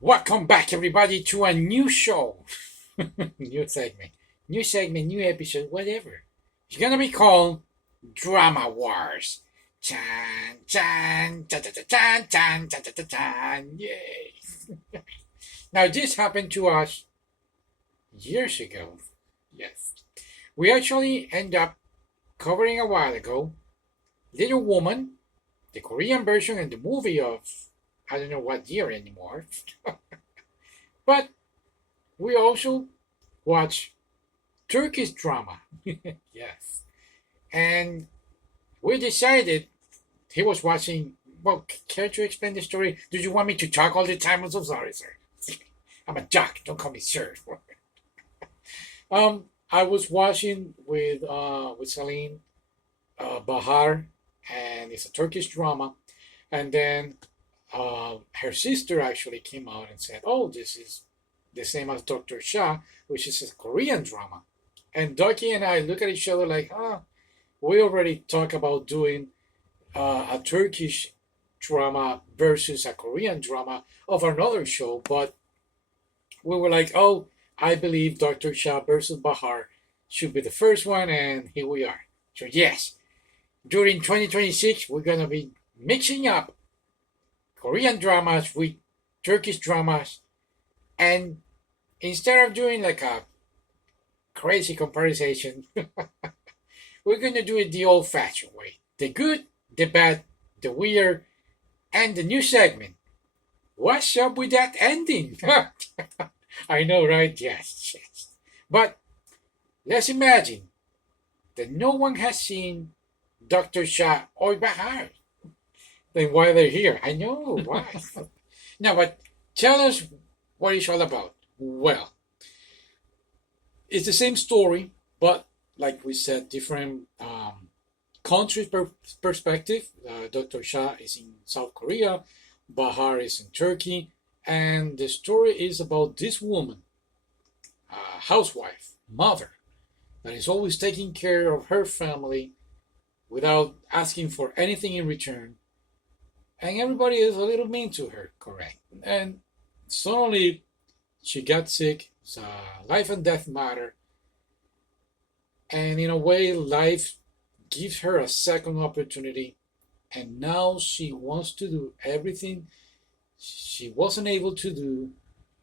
Welcome back, everybody, to a new show. New segment. New episode, whatever. It's gonna be called Drama Wars. Chan, chan, chan, chan, chan, chan, chan, chan, chan, chan. Yay. Now, this happened to us years ago. Yes. We actually end up covering a while ago Little Woman, the Korean version, and the movie of I don't know what year anymore. But we also watch Turkish drama. Yes. And we decided he was watching. Well, care to explain the story? Do you want me to talk all the time? I'm so sorry, sir. I'm a jock. Don't call me sir. I was watching with Celine, Bahar, and it's a Turkish drama. And then her sister actually came out and said, "Oh, this is the same as Dr. Shah, which is a Korean drama." And Ducky and I look at each other like, we already talked about doing a Turkish drama versus a Korean drama of another show, but we were like, oh, I believe Dr. Shah versus Bahar should be the first one, and here we are. So yes, during 2026, we're gonna be mixing up Korean dramas with Turkish dramas, and instead of doing like a crazy comparison, we're gonna do it the old-fashioned way: the good, the bad, the weird, and the new segment. What's up with that ending? I know, right? Yes, yes. But let's imagine that no one has seen Dr. Shah or Bahar. Then why they're here? I know, why? Now, but tell us what it's all about. Well, it's the same story, but like we said, different country perspective. Dr. Shah is in South Korea, Bahar is in Turkey, and the story is about this woman, housewife, mother, that is always taking care of her family without asking for anything in return. And everybody is a little mean to her, correct? And suddenly she got sick. It's a life and death matter. And in a way, life gives her a second opportunity. And now she wants to do everything she wasn't able to do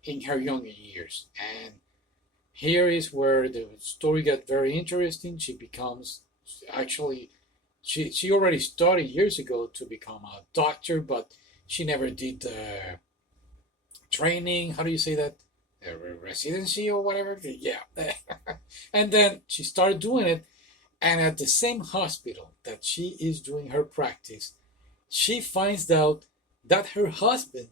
in her younger years. And here is where the story got very interesting. She becomes actually, she already studied years ago to become a doctor, but she never did the training. How do you say that? Residency or whatever? Yeah. And then she started doing it. And at the same hospital that she is doing her practice, she finds out that her husband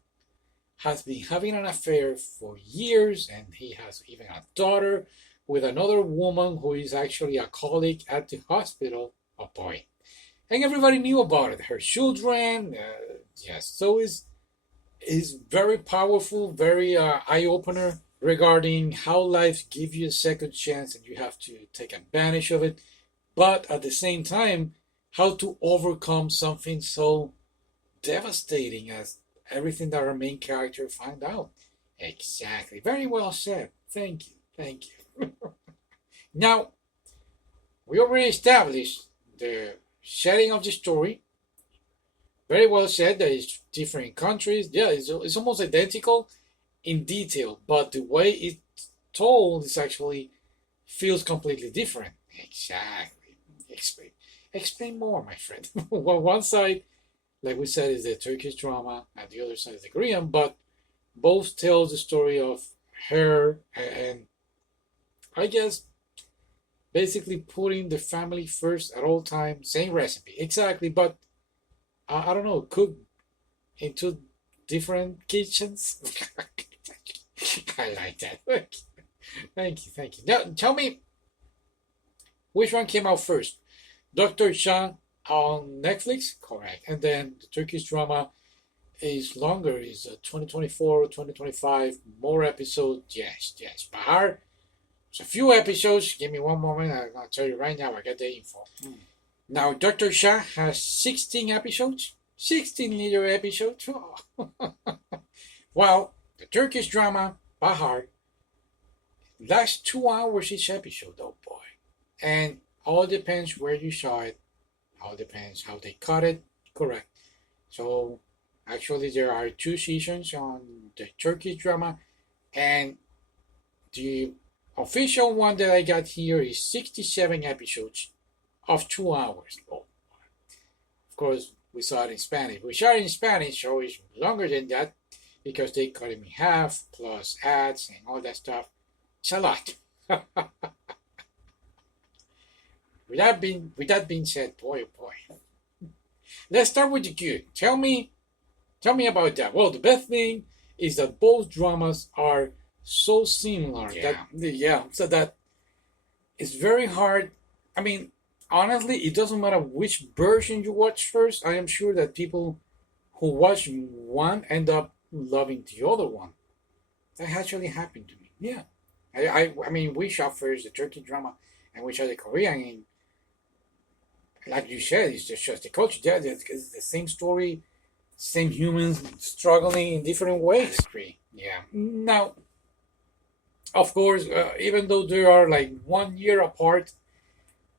has been having an affair for years, and he has even a daughter with another woman who is actually a colleague at the hospital, a boy. And everybody knew about it. Her children, yes. So it's very powerful, very eye opener regarding how life gives you a second chance, and you have to take advantage of it. But at the same time, how to overcome something so devastating as everything that our main character find out. Exactly. Very well said. Thank you. Thank you. Now, we already established the setting of the story. Very well said. That it's different countries. Yeah, it's almost identical in detail, but the way it's told is actually feels completely different. Exactly. Explain more, my friend. Well, one side, like we said, is the Turkish drama, and the other side is the Korean, but both tell the story of her and I guess basically putting the family first at all times. Same recipe, exactly, but I don't know, cook into different kitchens. I like that. Thank you. Now, tell me, which one came out first? Dr. Shah on Netflix? Correct. And then the Turkish drama is longer, is 2024, 2025, more episodes. Yes. Bahar, it's a few episodes. Give me one moment. I'm going to tell you right now. I got the info. Now, Dr. Shah has 16 episodes. 16-liter episode. Well, the Turkish drama Bahar lasts 2 hours each episode. Oh boy! And all depends where you saw it. All depends how they cut it. Correct. So actually, there are 2 seasons on the Turkish drama, and the official one that I got here is 67 episodes of 2 hours. Oh, of course, we saw it in Spanish. We saw it in Spanish, so it's longer than that because they cut it in half, plus ads and all that stuff. It's a lot. With that being said, boy, oh boy, let's start with the good. Tell me about that. Well, the best thing is that both dramas are so similar so that it's very hard. I mean, honestly, it doesn't matter which version you watch first. I am sure that people who watch one end up loving the other one. That actually happened to me. Yeah. I mean, we shot first the Turkey drama and we shot the Korean. And like you said, it's just the culture. Yeah, it's the same story, same humans struggling in different ways. Yeah. Now, of course, even though they are like 1 year apart,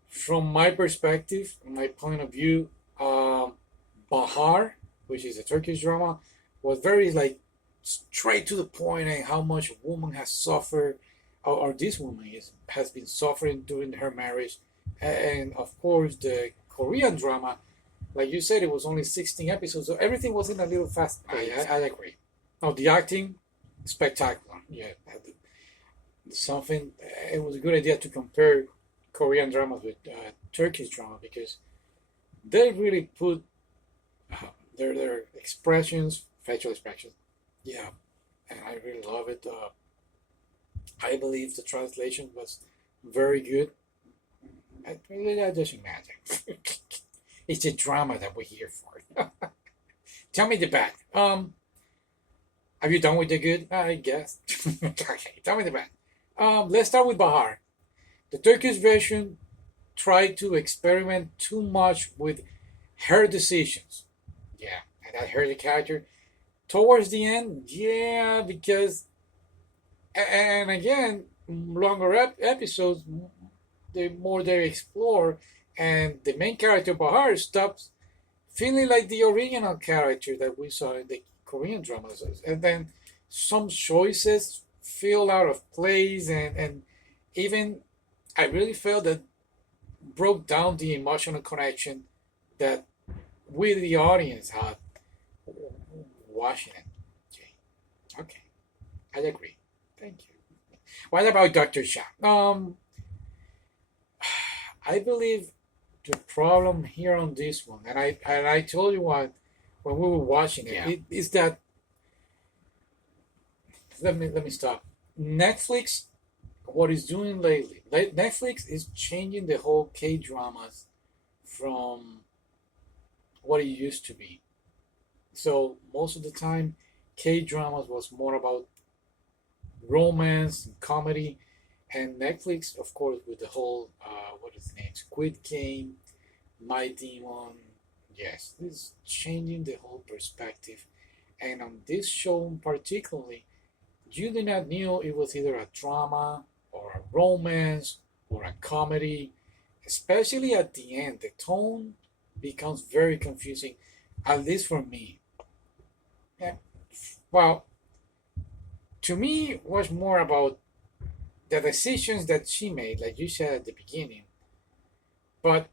from my perspective, my point of view, Bahar, which is a Turkish drama, was very like straight to the point and how much a woman has suffered, or this woman has been suffering during her marriage, and of course the Korean drama, like you said, it was only 16 episodes, so everything was in a little fast pace. I agree. Oh, the acting, spectacular. Yeah, something. It was a good idea to compare Korean dramas with Turkish drama because they really put their expressions, facial expressions. Yeah, and I really love it. I believe the translation was very good. That doesn't matter. It's a drama that we're here for. Tell me the bad. Have you done with the good? I guess. Okay, tell me the bad. Let's start with Bahar. The Turkish version tried to experiment too much with her decisions. Yeah, and I heard the character towards the end. Yeah, because and again, longer episodes, the more they explore, and the main character Bahar stops feeling like the original character that we saw in the Korean dramas, and then some choices feel out of place, and even I really felt that broke down the emotional connection that we the audience had watching it. Okay, I agree. Thank you. What about Dr. Sha? I believe the problem here on this one, and I told you what when we were watching it is that let me stop. Netflix, what is doing lately? Netflix is changing the whole K dramas from what it used to be. So most of the time, K dramas was more about romance and comedy, and Netflix, of course, with the whole what is the name, Squid Game, My Demon. Yes, this is changing the whole perspective. And on this show particularly, you did not know it was either a drama or a romance or a comedy. Especially at the end, the tone becomes very confusing, at least for me. Yeah. Well, to me, it was more about the decisions that she made, like you said at the beginning. But,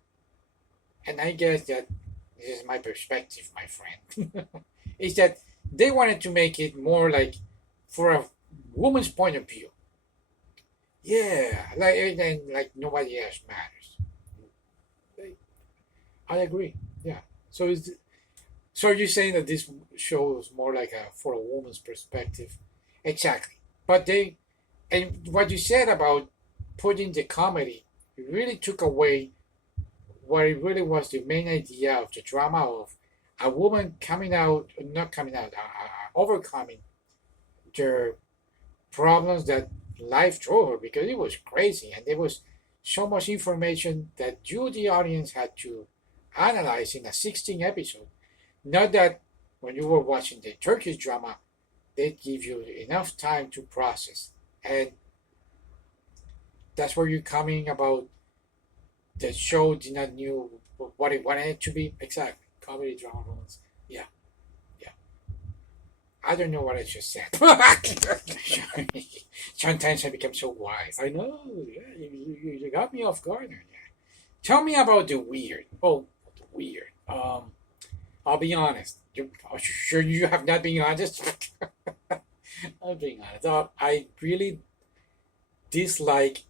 and I guess that this is my perspective, my friend, is that they wanted to make it more like for a woman's point of view. Yeah, like nobody else matters. I agree. Yeah. So you're saying that this show is more like a for a woman's perspective, exactly. But they and what you said about putting the comedy, it really took away what it really was the main idea of the drama of a woman coming out, not coming out, overcoming their problems that life threw her because it was crazy and there was so much information that you, the audience, had to analyze in a 16 episode. Not that when you were watching the Turkish drama, they give you enough time to process. And that's where you're coming about the show did not knew what it wanted it to be. Exactly. Comedy, drama, romance. Yeah, yeah. I don't know what I just said. Sometimes I become so wise. I know. Yeah, you got me off guard. Yeah. Tell me about the weird. Oh, the weird. I'll be honest. Are you sure you have not been honest? I'm being honest. I really dislike.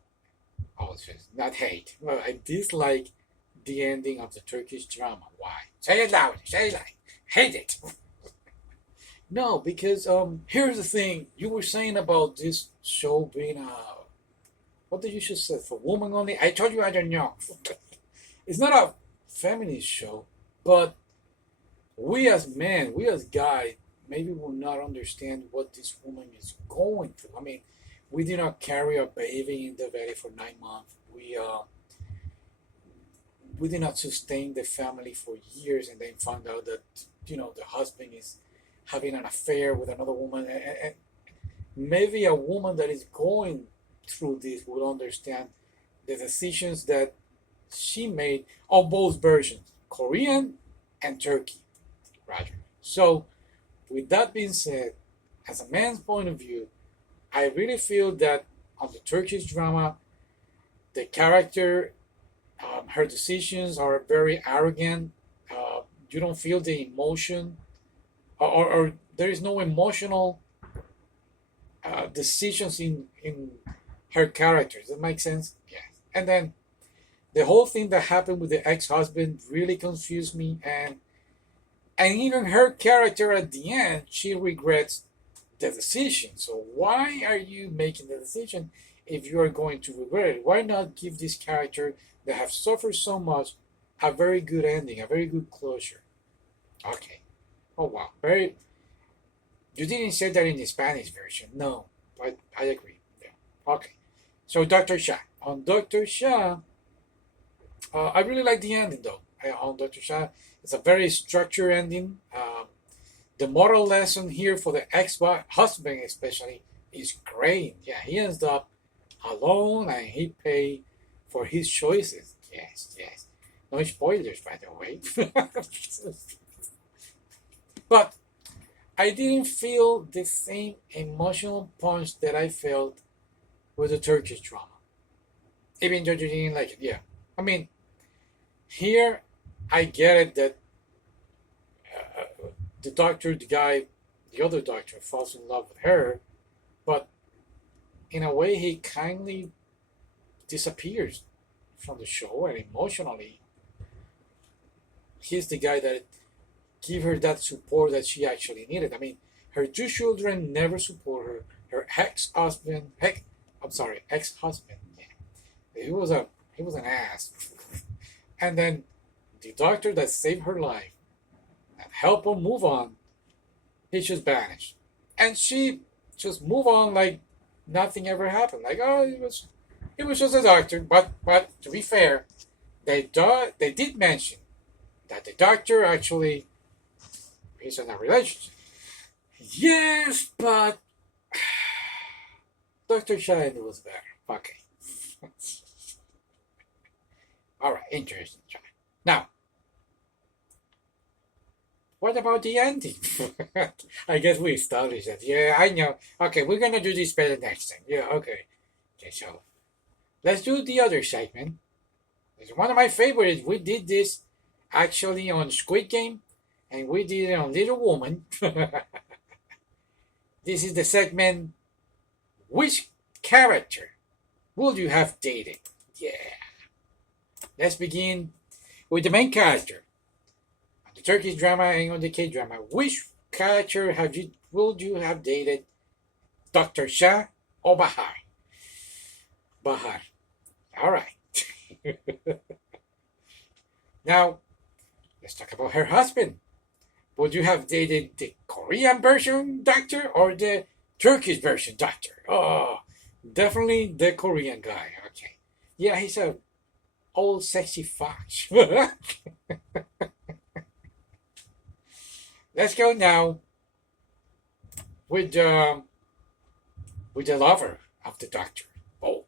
Oh, it's just not hate. Well, I dislike the ending of the Turkish drama. Why? Say it loud. Say it loud. Hate it. No, because here's the thing. You were saying about this show being what did you just say for woman only? I told you I don't know. It's not a feminist show, but we as men, we as guys, maybe will not understand what this woman is going through. I mean, we did not carry a baby in the belly for 9 months. We did not sustain the family for years, and then found out that the husband is having an affair with another woman. And maybe a woman that is going through this will understand the decisions that she made of both versions, Korean and Turkey. Roger. So, with that being said, as a man's point of view, I really feel that on the Turkish drama, the character, her decisions are very arrogant. You don't feel the emotion, or there is no emotional decisions in her character. Does that make sense? Yes. And then the whole thing that happened with the ex-husband really confused me, and even her character at the end, she regrets the decision. So why are you making the decision if you are going to regret it? Why not give this character that have suffered so much a very good ending, a very good closure? Okay. Oh wow. Very. You didn't say that in the Spanish version. No, but I agree. Yeah. Okay. So Dr. Shah. On Dr. Shah, I really like the ending though. On Dr. Shah, it's a very structured ending. The moral lesson here for the ex-husband especially is great. Yeah, he ends up alone and he pay for his choices. Yes, yes. No spoilers, by the way. But I didn't feel the same emotional punch that I felt with the Turkish drama. Even though you didn't like it, yeah. I mean, here I get it that the doctor, the guy, the other doctor falls in love with her, but in a way he kindly disappears from the show, and emotionally he's the guy that give her that support that she actually needed. I mean, her two children never support her. Her ex-husband, ex-husband, yeah, he was an ass. And then the doctor that saved her life and helped her move on, he just vanished, and she just move on like nothing ever happened. Like, oh, it was just a doctor. But to be fair, they did mention that the doctor actually is in a relationship. Yes, but Dr. Shine was better. Okay. All right, interesting. Now, what about the ending? I guess we established that. Yeah, I know. Okay, we're gonna do this better next time. Yeah, okay. Okay, so let's do the other segment. It's one of my favorites. We did this actually on Squid Game, and we did it on Little Woman. This is the segment. Which character would you have dated? Yeah. Let's begin with the main character. On the Turkish drama and on the K drama. Which character would you have dated? Dr. Shah or Bahar? Bahar. Alright. Now, let's talk about her husband. Would you have dated the Korean version doctor or the Turkish version doctor? Oh, definitely the Korean guy. Okay. Yeah, he's a old sexy fox. Let's go now with the lover of the doctor. Oh,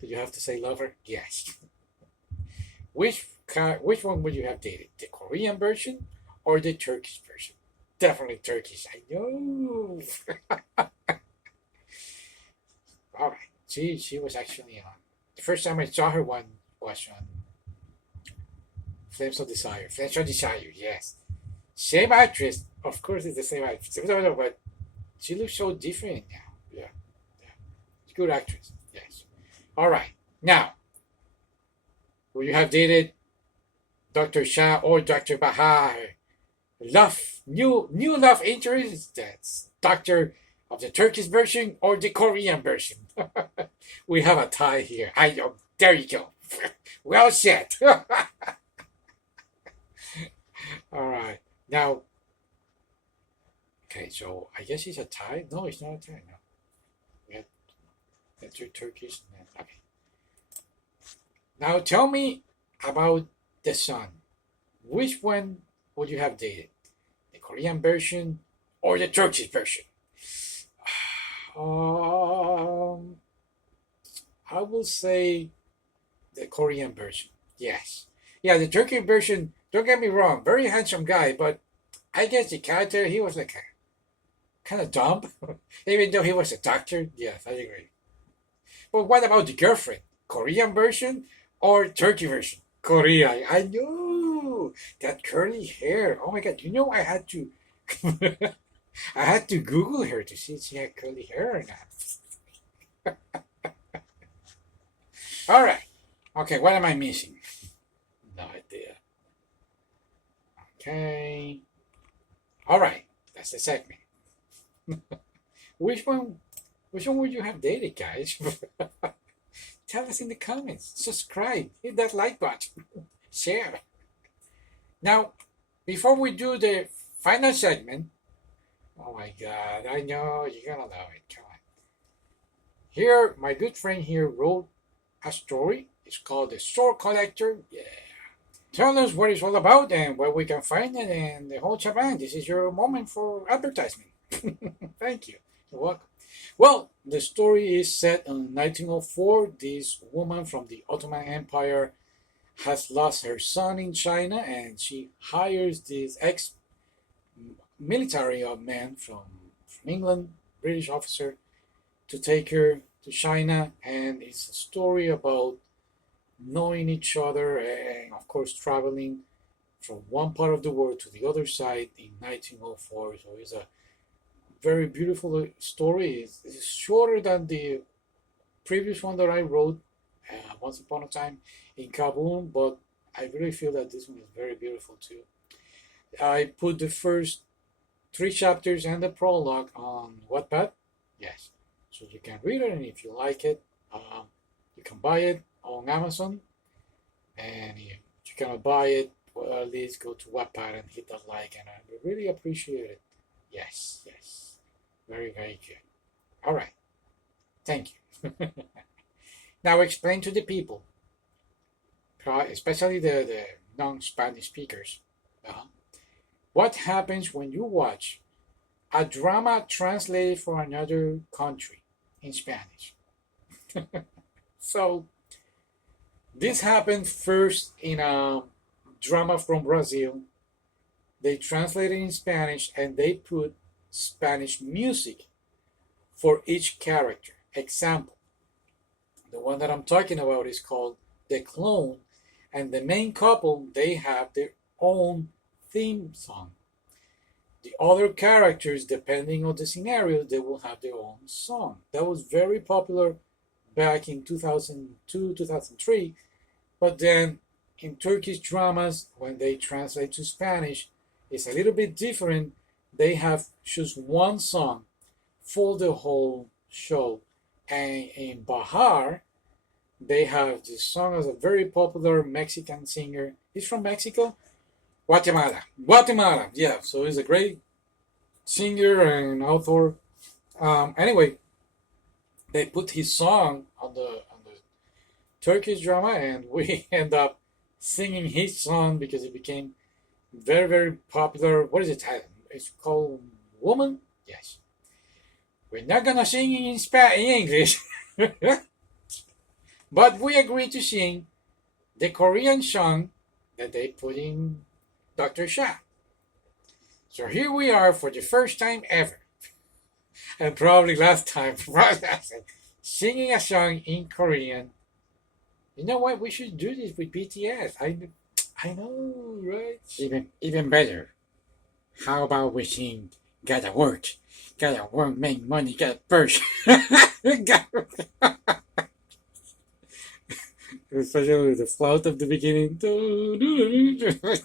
did you have to say lover? Yes. Which one would you have dated? The Korean version or the Turkish version? Definitely Turkish. I know. All right. She was actually on. The first time I saw her one was on Flames of Desire. Flames of Desire. Yes. Same actress. Of course, it's the same actress. But she looks so different now. Yeah. Yeah. She's a good actress. Yes. All right. Now, would you have dated Dr. Shah or Dr. Bahar? New love interest. That's Doctor of the Turkish version or the Korean version. We have a tie here. I know. There you go. Well said. All right. Now, okay. So I guess it's a tie. No, it's not a tie. No. We have that's your Turkish. Okay. Now tell me about the son. Which one would you have dated? The Korean version or the Turkish version? Um, I will say the Korean version. Yes. Yeah, the Turkish version, don't get me wrong, very handsome guy, but I guess the character, he was like kind of dumb. Even though he was a doctor. Yes, I agree. But what about the girlfriend? Korean version or Turkey version? Korea. I know that curly hair. Oh my god! You know I had to, I had to Google her to see if she had curly hair or not. All right. Okay. What am I missing? No idea. Okay. All right. That's the segment. Which one? Which one would you have dated, guys? Tell us in the comments. Subscribe. Hit that like button. Share. Now, before we do the final segment, oh my God, I know you're gonna love it. Come on. Here, my good friend here wrote a story. It's called The Sword Collector. Yeah. Tell us what it's all about and where we can find it and the whole shebang. This is your moment for advertisement. Thank you. You're welcome. Well, the story is set in 1904. This woman from the Ottoman Empire has lost her son in China, and she hires this ex-military man from England, British officer, to take her to China. And it's a story about knowing each other and, of course, traveling from one part of the world to the other side in 1904. So it's a very beautiful story. It's shorter than the previous one that I wrote once upon a time in Kabul, but I really feel that this one is very beautiful too. I put the first 3 chapters and the prologue on Wattpad. Yes, so you can read it, and if you like it, you can buy it on Amazon. And if you cannot buy it, well, at least go to Wattpad and hit that like, and I really appreciate it. Yes, yes. Very, very good. All right. Thank you. Now explain to the people, especially the non-Spanish speakers, what happens when you watch a drama translated for another country in Spanish. So this happened first in a drama from Brazil. They translated in Spanish and they put Spanish music for each character. Example, the one that I'm talking about is called The Clone, and the main couple, they have their own theme song. The other characters, depending on the scenario, they will have their own song. That was very popular back in 2002, 2003, but then in Turkish dramas, when they translate to Spanish, it's a little bit different. They have just one song for the whole show. And in Bahar, they have this song as a very popular Mexican singer. He's from Mexico? Guatemala. Guatemala, yeah. So he's a great singer and author. Anyway, they put his song on the Turkish drama, and we end up singing his song because it became very, very popular. What is it? It's called Woman. Yes. We're not gonna sing in English, but we agreed to sing the Korean song that they put in Dr. Sha. So here we are for the first time ever, and probably last time, singing a song in Korean. You know what? We should do this with BTS. I know, right? Even better. How about we sing "Gotta work, make money, get push." Especially the flout of the beginning.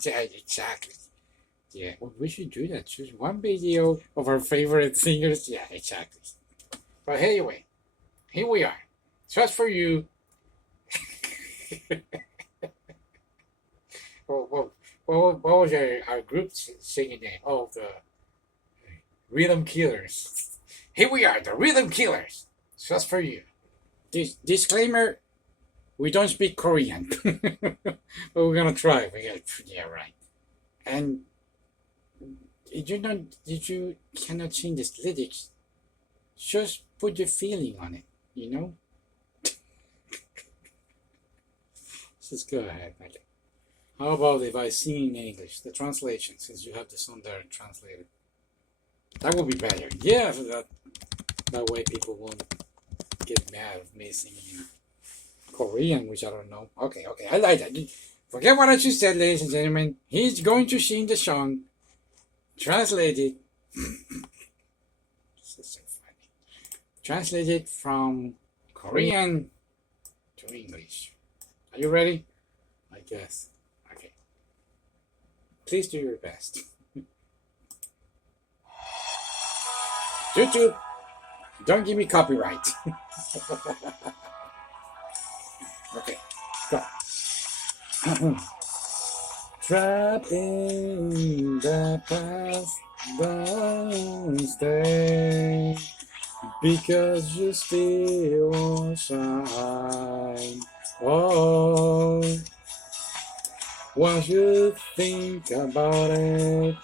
Yeah, exactly. Yeah, well, we should do that. Choose one video of our favorite singers. Yeah, exactly. But anyway, here we are. Just for you. What was our group singing name? Oh, the Rhythm Killers. Here we are, the Rhythm Killers. Just for you. Disclaimer: we don't speak Korean, but we're gonna try. Yeah, right. And you cannot sing the lyrics. Just put your feeling on it. You know. Just go ahead, Magic. How about if I sing in English, the translation, since you have the song there translated? That would be better. Yeah, so that way people won't get mad at me singing in Korean, which I don't know. Okay, I like that. Forget what I just said, ladies and gentlemen. He's going to sing the song, translated. This is so funny. Translated from Korean to English. Are you ready? I guess. Okay. Please do your best. YouTube, don't give me copyright. Okay, go. Trapped in the past, don't stay, because you still shine. Oh, once you think about it,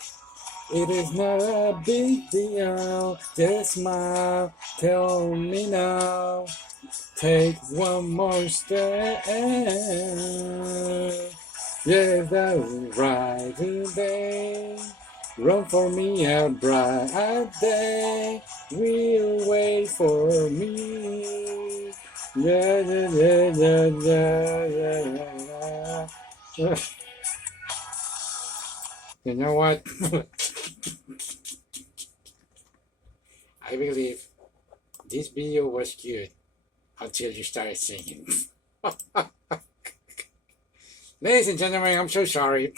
it is not a big deal. Just smile, tell me now. Take one more step. Yeah, that's right today. Run for me a bright day. Will wait for me. Yeah, yeah, yeah, yeah, yeah, yeah. You know what? I believe this video was good until you started singing. Ladies and gentlemen, I'm so sorry.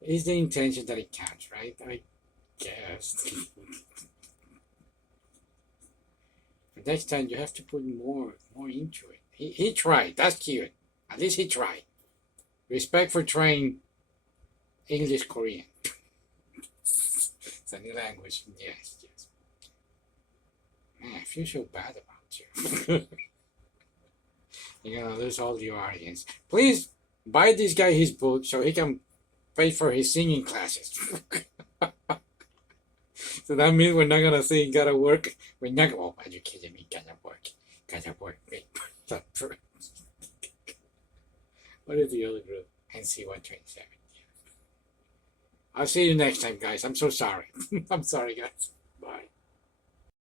It's the intention that it counts, right? I guess. But next time you have to put more into it. He tried. That's cute. At least he tried. Respect for trying English Korean. It's a new language. Yes. Man, I feel so bad about you. You're gonna lose all your audience. Please buy this guy his book so he can pay for his singing classes. So that means we're not gonna sing "Gotta Work." We're not. Oh, are you kidding me? Gotta work. Wait. What is the other group? NC127. I'll see you next time, guys. I'm so sorry. I'm sorry, guys.